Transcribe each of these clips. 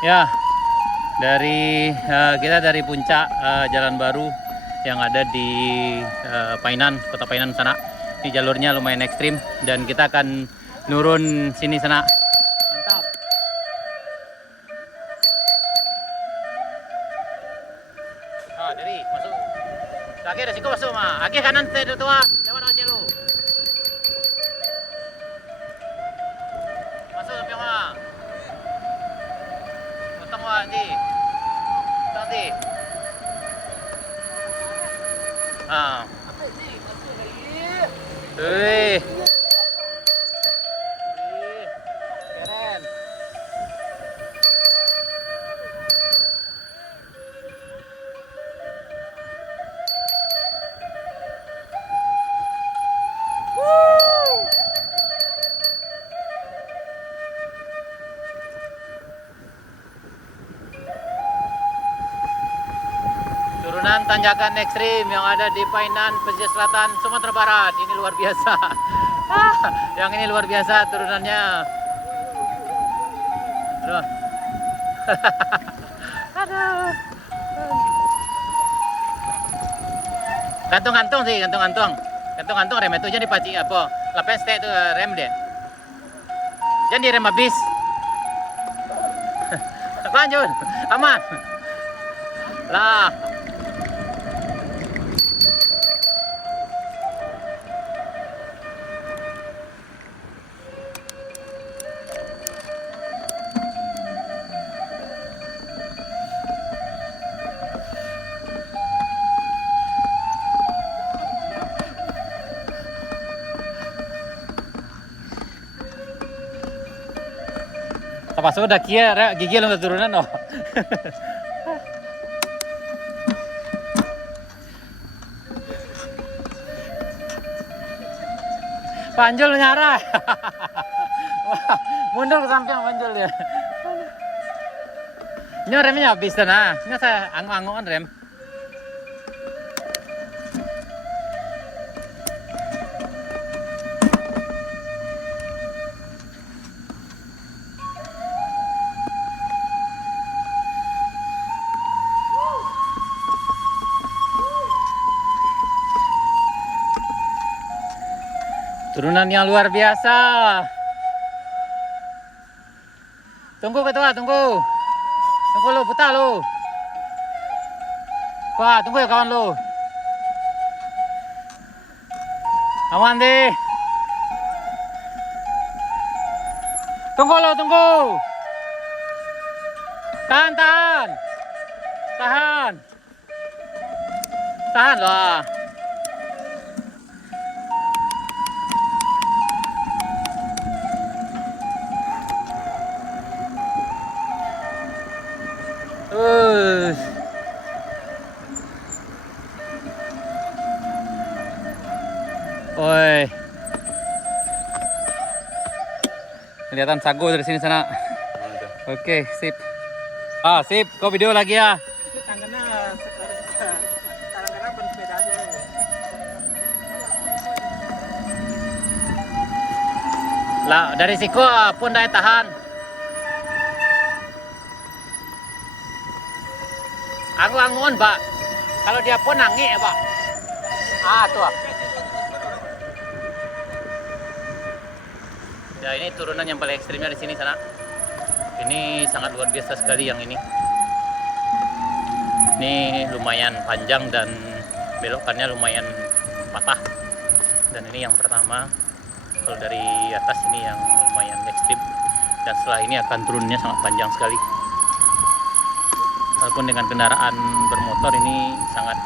Ya, kita dari puncak Jalan Baru yang ada di Painan, Kota Painan sana. Ini jalurnya lumayan ekstrim dan kita akan nurun sini sana. Mantap. Dari masuk. Lagi resiko masuk mah. Lagi kanan teh tua. Lewat aja lu. Masuk sampai mah. Potong wah di. Tadi. Ah. Wih. Keren. Turunan tanjakan ekstrim yang ada di Painan, pesisir selatan, Sumatera Barat. Ini luar biasa. Yang ini luar biasa turunannya. Aduh. Aduh. Gantung-gantung sih, gantung-gantung. Gantung-gantung rem itu jadi paci apa? Lapen stay itu rem deh. Jadi rem habis. Lanjut, aman. Lah. Pas udah kia gigi lo turunan oh. Panjul nyara. Mundur ke samping panjul dia. Ini remnya habis nah. Ini saya anggung-anggungan rem. Turunan yang luar biasa. Tunggu ketua, tunggu. Tunggu lo, putar lo. Wah, tunggu ya kawan lo. Aman deh. Tunggu lo, tunggu. Tahan, tahan. Tahan. Tahan loh. Oi. Kelihatan sagu dari sini sana. Oke, sip. Ah, sip. Kau video lagi ya? Lah, dari siku pun daya tahan. Anggung-anggungan, Pak. Kalau dia pun nangis ya, Pak. Ah, tuh. Ya, ini turunan yang paling ekstrimnya di sini sana. Ini sangat luar biasa sekali yang ini. Ini lumayan panjang dan belokannya lumayan patah. Dan ini yang pertama. Kalau dari atas ini yang lumayan ekstrim. Dan setelah ini akan turunnya sangat panjang sekali. Walaupun dengan kendaraan bermotor ini sangat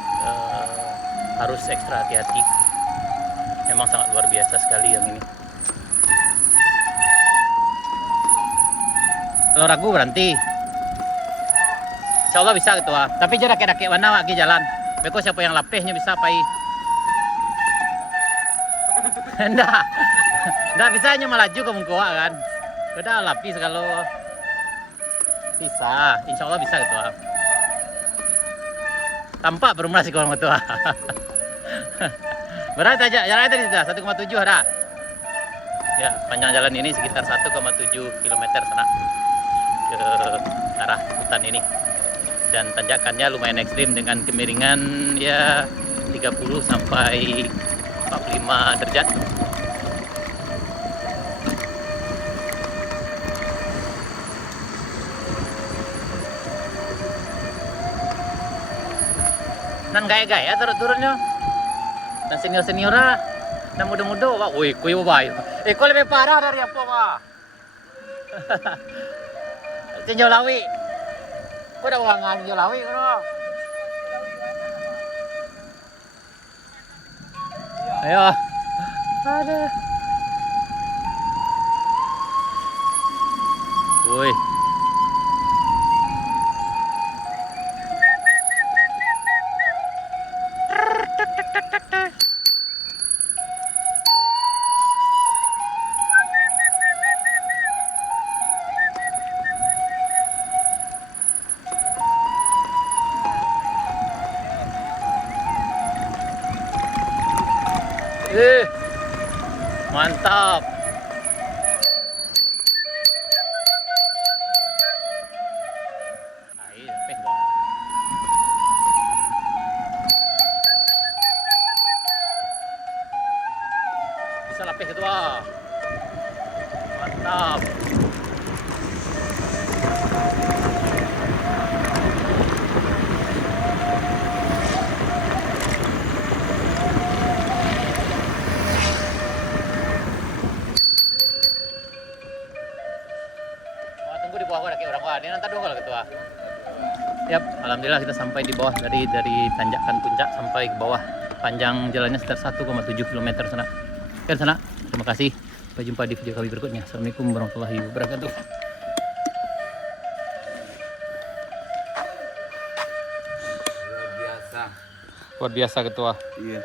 harus ekstra hati-hati. Memang sangat luar biasa sekali yang ini. Kalau ragu berhenti. Insya Allah bisa gitu ah. Tapi jarak dake mana lagi jalan. Beko siapa yang lapehnya bisa pai. Nggak bisa hanya melaju ke mungkoa kan. Udah lapis kalau bisa. Insya Allah bisa gitu ah. Tampak berumlah si orang tua. Berapa aja jalan tadi sudah 1,7 ada. Ya, panjang jalan ini sekitar 1,7 km sana ke arah ini. Dan tanjakannya lumayan ekstrim dengan kemiringan ya 30 sampai 45 derajat. Nan gaya-gaya turun-turunnya. Dan senior-senior dan muda-muda, wah, woi, kuy babai. Kau lebih parah dari apa, wah? Tinjau lawi. Kau udah uangan tinjau lawi, kau. Ayo. Ada. Woi. Mantap. Bisa lapis itu, mantap. Tunggu di bawah, ada kayak orang, wah ini nanti dong kalau ketua. Yap, alhamdulillah kita sampai di bawah dari tanjakan puncak sampai ke bawah. Panjang jalannya sekitar 1,7 km sana. Oke sana. Terima kasih. Sampai jumpa di video kami berikutnya. Assalamualaikum warahmatullahi wabarakatuh. Luar biasa. Luar biasa ketua. Iya.